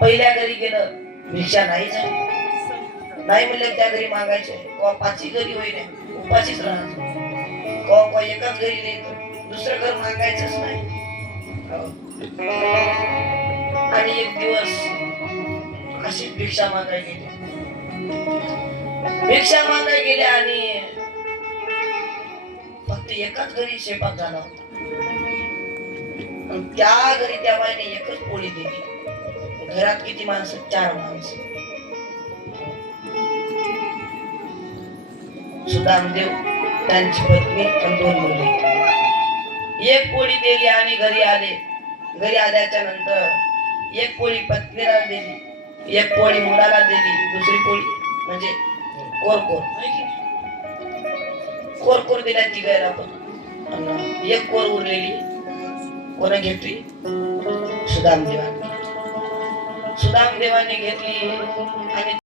पहिल्या घरी गेलं, भिक्षा नाही झाली. नाही म्हणलं त्या घरी मागायचे, किंवा पाचही घरी होईल उपाशीच राहायचं, किंवा एकाच घरी नाही दुसरं घर मागायचंच नाही. आणि एक दिवस अशीच भिक्षा मागायला गेले. भिक्षा मागायला गेले आणि फक्त एकाच घरी स्वयंपाक झाला होता. त्या घरी त्या बाईने एकच पोळी दिली. घरात किती माणसं? 4 माणसं. सुदामदेव, त्यांची पत्नी आणि 2 मुले. एक पोळी दिली आणि घरी आले. घरी आल्याच्या नंतर एक पोळी पत्नीला दिली, एक पोळी मुलाला दिली, दुसरी पोळी म्हणजे कोरकोर कोरकोर दिल्या तिघायला पण. एक कोर उरलेली कोणा घेतली? सुदामदेवाने घेतली आणि